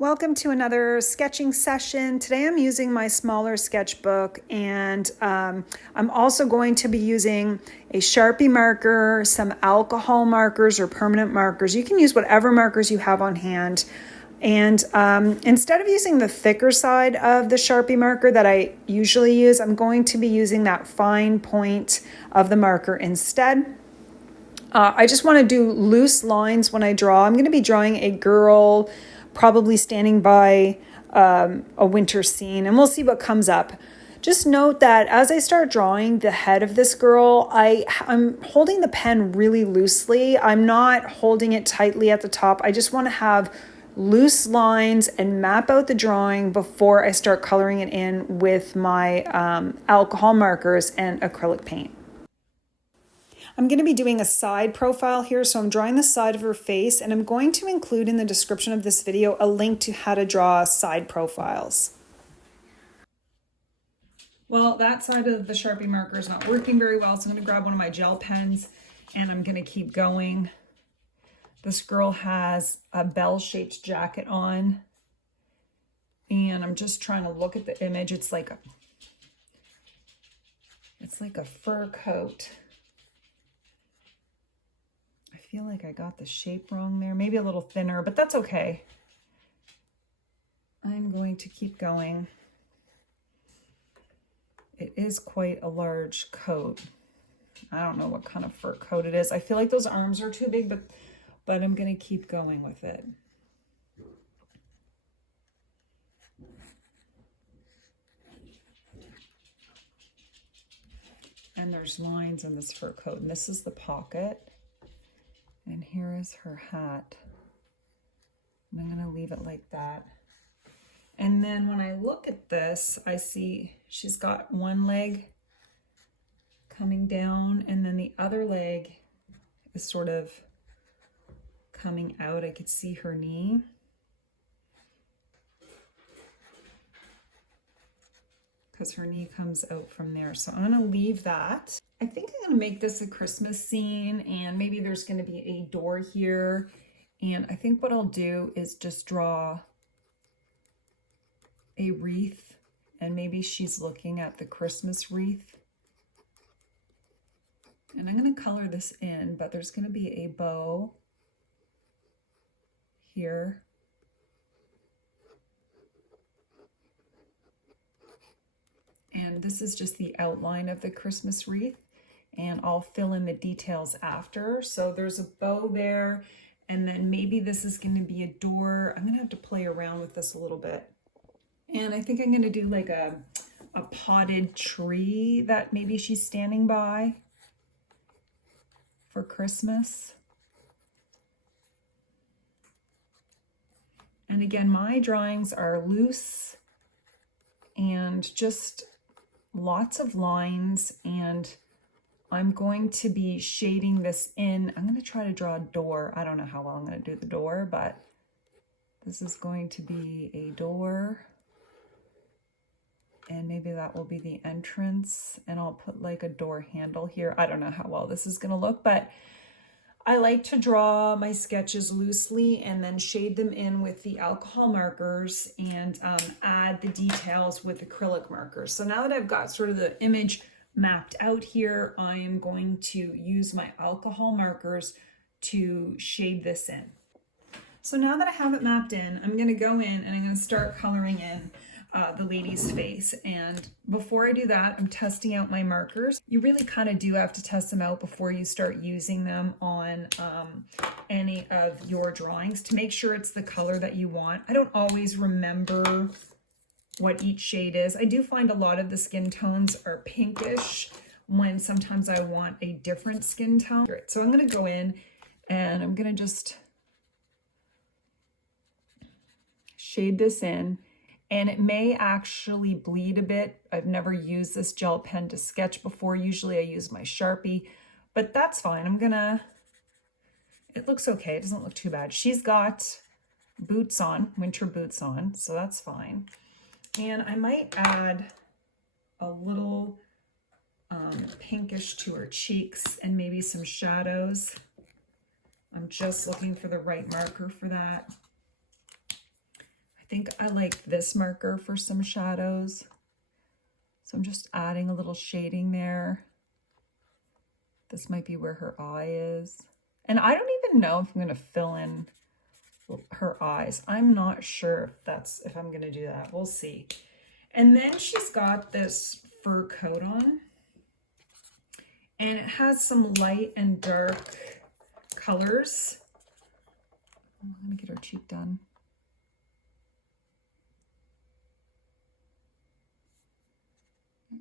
Welcome to another sketching session. Today I'm using my smaller sketchbook, and I'm also going to be using a Sharpie marker, some alcohol markers or permanent markers. You can use whatever markers you have on hand. And instead of using the thicker side of the Sharpie marker that I usually use, I'm going to be using that fine point of the marker instead. I just want to do loose lines when I draw. I'm going to be drawing a girl probably standing by a winter scene, and we'll see what comes up. Just note that as I start drawing the head of this girl, I'm holding the pen really loosely. I'm not holding it tightly at the top. I just want to have loose lines and map out the drawing before I start coloring it in with my alcohol markers and acrylic paint. I'm going to be doing a side profile here, so I'm drawing the side of her face, and I'm going to include in the description of this video a link to how to draw side profiles. Well, that side of the Sharpie marker is not working very well, so I'm going to grab one of my gel pens and I'm going to keep going. This girl has a bell-shaped jacket on, and I'm just trying to look at the image. It's like a fur coat. I feel like I got the shape wrong there, maybe a little thinner, but that's okay. I'm going to keep going. It is quite a large coat. I don't know what kind of fur coat it is. I feel like those arms are too big, but I'm going to keep going with it. And there's lines in this fur coat, and this is the pocket. And here is her hat. And I'm going to leave it like that. And then when I look at this, I see she's got one leg coming down, and then the other leg is sort of coming out. I could see her knee. Because her knee comes out from there. So I'm going to leave that. I think I'm going to make this a Christmas scene, and maybe there's going to be a door here. And I think what I'll do is just draw a wreath, and maybe she's looking at the Christmas wreath. And I'm going to color this in, but there's going to be a bow here. And this is just the outline of the Christmas wreath, and I'll fill in the details after. So there's a bow there, and then maybe this is going to be a door. I'm going to have to play around with this a little bit. And I think I'm going to do like a potted tree that maybe she's standing by for Christmas. And again, my drawings are loose and just lots of lines, and I'm going to be shading this in. I'm going to try to draw a door. I don't know how well I'm going to do the door, but this is going to be a door, and maybe that will be the entrance, and I'll put like a door handle here. I don't know how well this is going to look, but I like to draw my sketches loosely and then shade them in with the alcohol markers and add the details with acrylic markers. So now that I've got sort of the image mapped out here, I am going to use my alcohol markers to shade this in. So now that I have it mapped in, I'm going to go in and I'm going to start coloring in the lady's face. And before I do that, I'm testing out my markers. You really kind of do have to test them out before you start using them on any of your drawings to make sure it's the color that you want. I don't always remember what each shade is. I do find a lot of the skin tones are pinkish when sometimes I want a different skin tone. So I'm going to go in and I'm going to just shade this in. And it may actually bleed a bit. I've never used this gel pen to sketch before. Usually I use my Sharpie, but that's fine. It looks okay. It doesn't look too bad. She's got boots on, winter boots on, so that's fine. And I might add a little pinkish to her cheeks and maybe some shadows. I'm just looking for the right marker for that. think I like this marker for some shadows. So I'm just adding a little shading there. This might be where her eye is. And I don't even know if I'm gonna fill in her eyes. I'm not sure if I'm gonna do that. We'll see. And then she's got this fur coat on. And it has some light and dark colors. I'm gonna get her cheek done.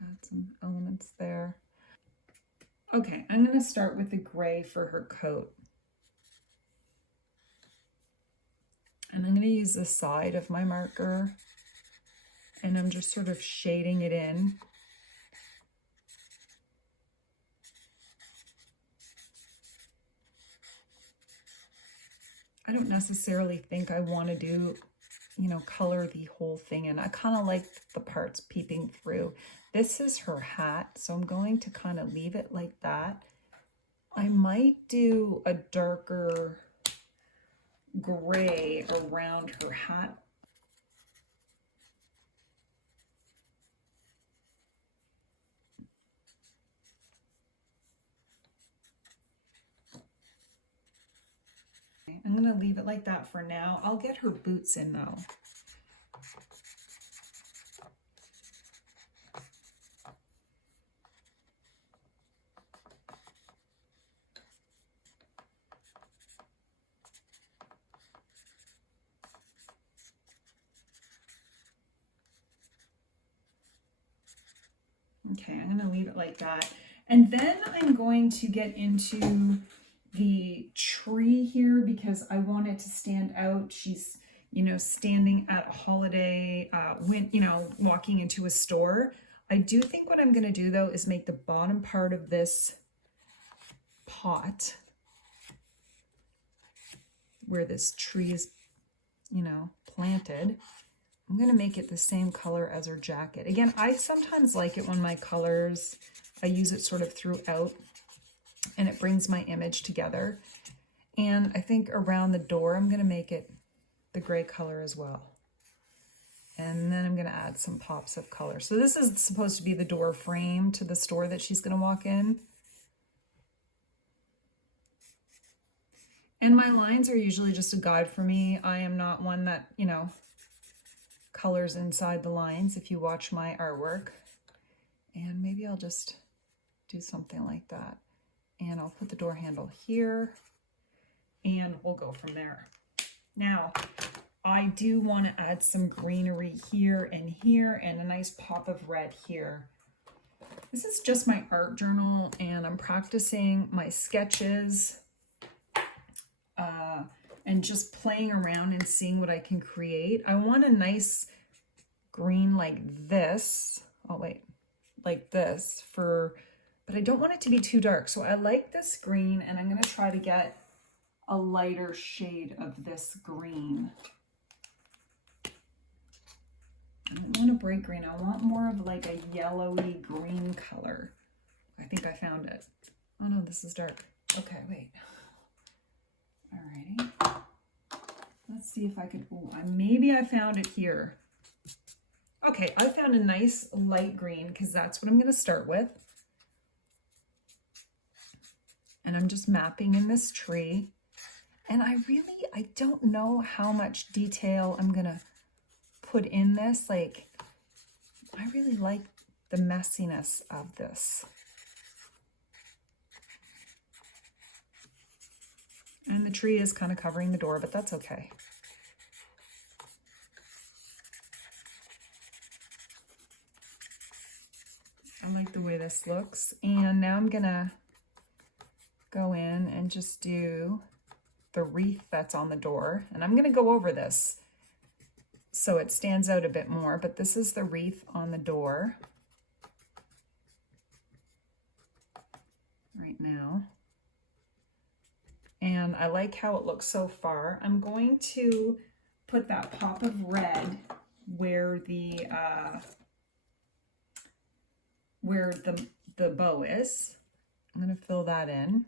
Add some elements there. Okay, I'm gonna start with the gray for her coat. And I'm gonna use the side of my marker and I'm just sort of shading it in. I don't necessarily think I want to do, you know, color the whole thing in. I kind of like the parts peeping through. This is her hat, so I'm going to kind of leave it like that. I might do a darker gray around her hat. I'm going to leave it like that for now. I'll get her boots in though. Okay, I'm going to leave it like that. And then I'm going to get into the tree here because I want it to stand out. She's, you know, standing at a holiday, walking into a store. I do think what I'm going to do though is make the bottom part of this pot where this tree is, you know, planted. I'm going to make it the same color as her jacket. Again, I sometimes like it when my colors, I use it sort of throughout and it brings my image together. And I think around the door, I'm going to make it the gray color as well. And then I'm going to add some pops of color. So this is supposed to be the door frame to the store that she's going to walk in. And my lines are usually just a guide for me. I am not one that, you know, colors inside the lines if you watch my artwork. And maybe I'll just do something like that. And I'll put the door handle here and we'll go from there. Now, I do want to add some greenery here and a nice pop of red here. This is just my art journal and I'm practicing my sketches and just playing around and seeing what I can create. I want a nice green like this. Oh wait, like this but I don't want it to be too dark. So I like this green and I'm going to try to get a lighter shade of this green. I don't want a bright green. I want more of like a yellowy green color. I think I found it. Oh no, this is dark. Okay, wait. Alrighty. Let's see if I can, maybe I found it here. Okay, I found a nice light green because that's what I'm going to start with. And I'm just mapping in this tree. And I don't know how much detail I'm going to put in this. Like, I really like the messiness of this. And the tree is kind of covering the door, but that's okay. I like the way this looks. And now I'm gonna go in and just do the wreath that's on the door. And I'm gonna go over this so it stands out a bit more, but this is the wreath on the door right now. And I like how it looks so far. I'm going to put that pop of red where the bow is. I'm going to fill that in.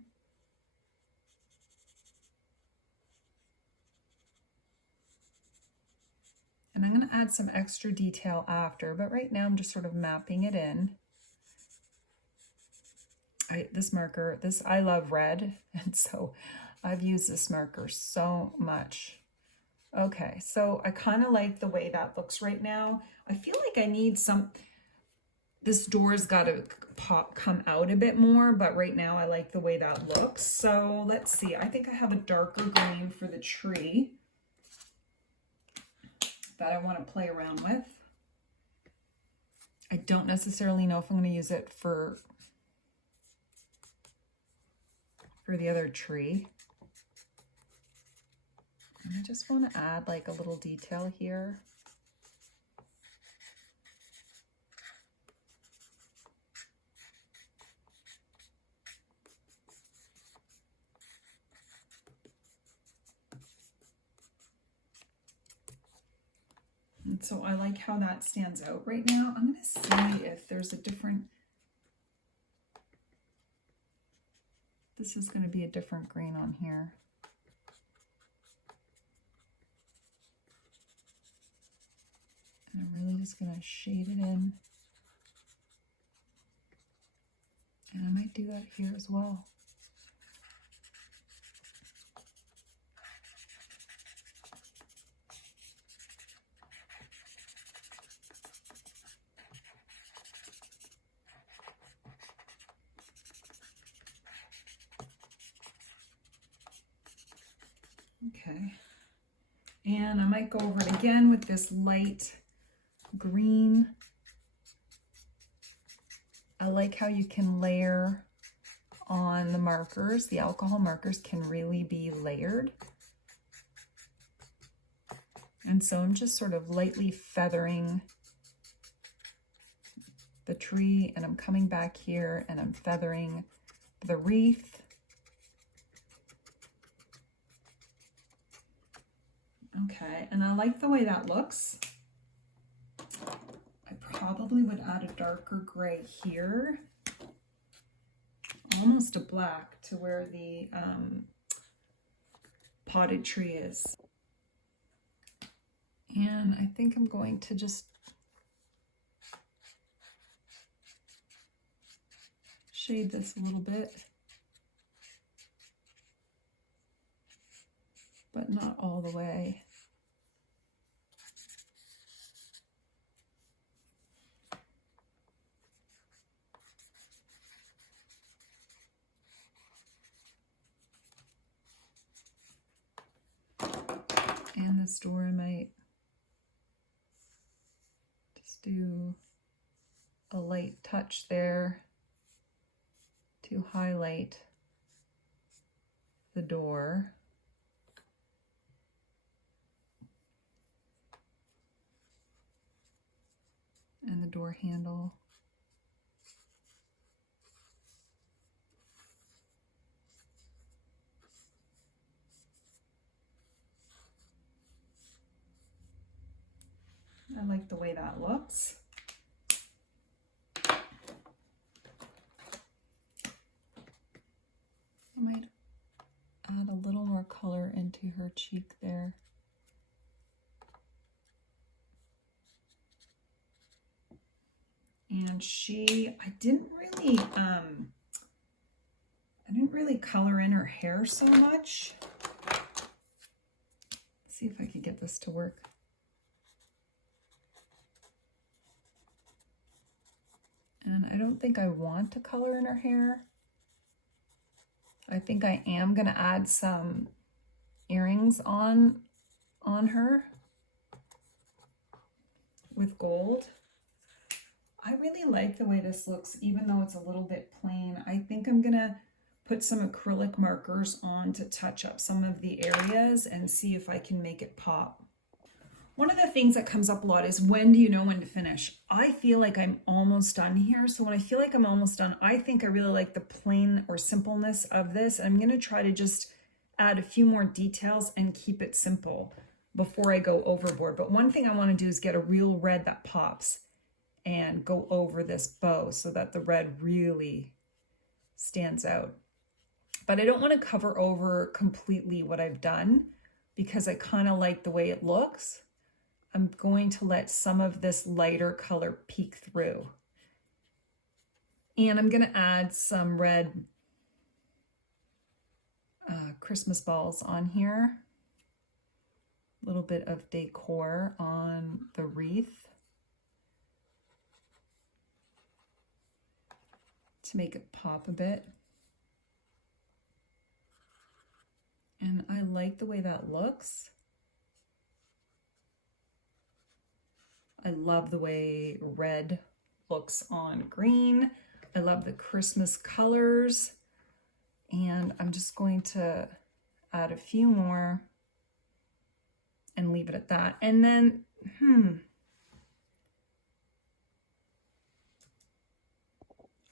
And I'm going to add some extra detail after, but right now I'm just sort of mapping it in. This marker, I love red, and so I've used this marker so much. Okay, so I kind of like the way that looks right now. I feel like I need this door's got to come out a bit more, but right now I like the way that looks. So let's see, I think I have a darker green for the tree that I want to play around with. I don't necessarily know if I'm going to use it for the other tree. And I just want to add like a little detail here. And so I like how that stands out right now. I'm going to see if there's a different, this is going to be a different green on here. And I'm really just going to shade it in. And I might do that here as well. Okay, and I might go over it again with this light green. I like how you can layer on the markers. The alcohol markers can really be layered. And so I'm just sort of lightly feathering the tree, and I'm coming back here and I'm feathering the wreath. Okay, and I like the way that looks. I probably would add a darker gray here, almost a black to where the potted tree is. And I think I'm going to just shade this a little bit, but not all the way. And this door I might just do a light touch there to highlight the door. And the door handle. I like the way that looks. I might add a little more color into her cheek there. And I didn't really color in her hair so much. Let's see if I could get this to work. And I don't think I want to color in her hair. I think I am going to add some earrings on her with gold. I really like the way this looks, even though it's a little bit plain. I think I'm going to put some acrylic markers on to touch up some of the areas and see if I can make it pop. One of the things that comes up a lot is, when do you know when to finish? I feel like I'm almost done here. So when I feel like I'm almost done, I think I really like the plain or simpleness of this. I'm going to try to just add a few more details and keep it simple before I go overboard. But one thing I want to do is get a real red that pops and go over this bow so that the red really stands out. But I don't want to cover over completely what I've done because I kind of like the way it looks. I'm going to let some of this lighter color peek through. And I'm going to add some red Christmas balls on here. A little bit of decor on the wreath to make it pop a bit. And I like the way that looks. I love the way red looks on green. I love the Christmas colors. And I'm just going to add a few more and leave it at that. And then,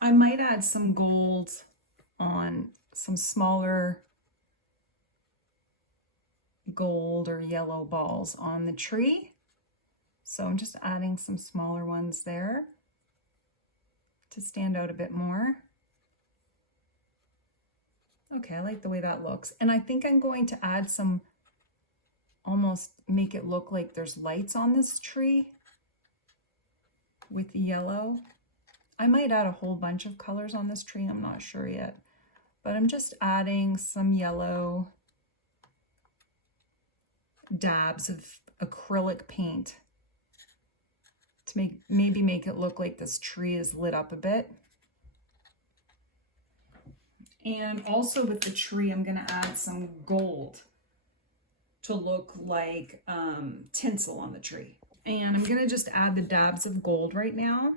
I might add some gold on some smaller gold or yellow balls on the tree. So I'm just adding some smaller ones there to stand out a bit more. Okay, I like the way that looks. And I think I'm going to add some, almost make it look like there's lights on this tree with the yellow. I might add a whole bunch of colors on this tree, I'm not sure yet. But I'm just adding some yellow dabs of acrylic paint to maybe make it look like this tree is lit up a bit. And also with the tree, I'm going to add some gold to look like tinsel on the tree. And I'm going to just add the dabs of gold right now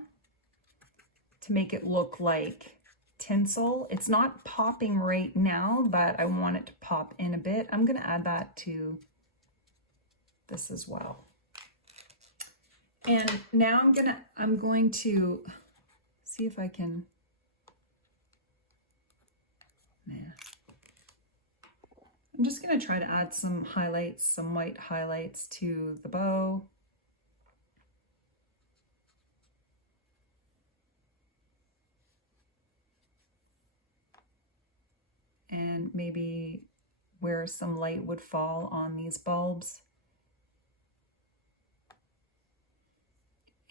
to make it look like tinsel. It's not popping right now, but I want it to pop in a bit. I'm going to add that to this as well. And now I'm going to see if I can, I'm just going to try to add some highlights, some white highlights to the bow. And maybe where some light would fall on these bulbs.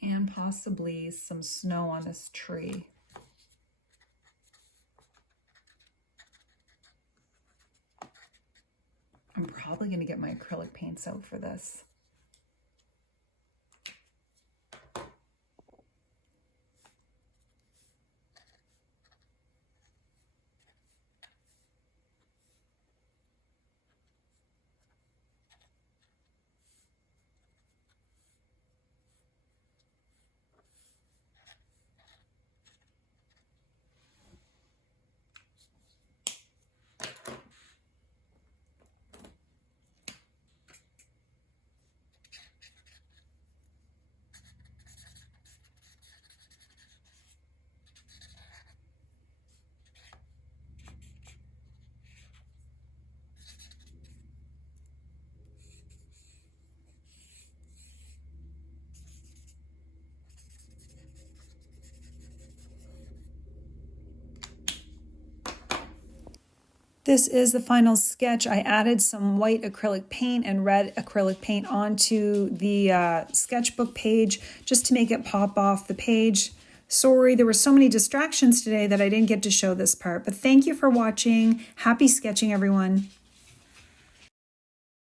And possibly some snow on this tree. I'm probably going to get my acrylic paints out for this. This is the final sketch. I added some white acrylic paint and red acrylic paint onto the sketchbook page just to make it pop off the page. Sorry, there were so many distractions today that I didn't get to show this part, but thank you for watching. Happy sketching, everyone.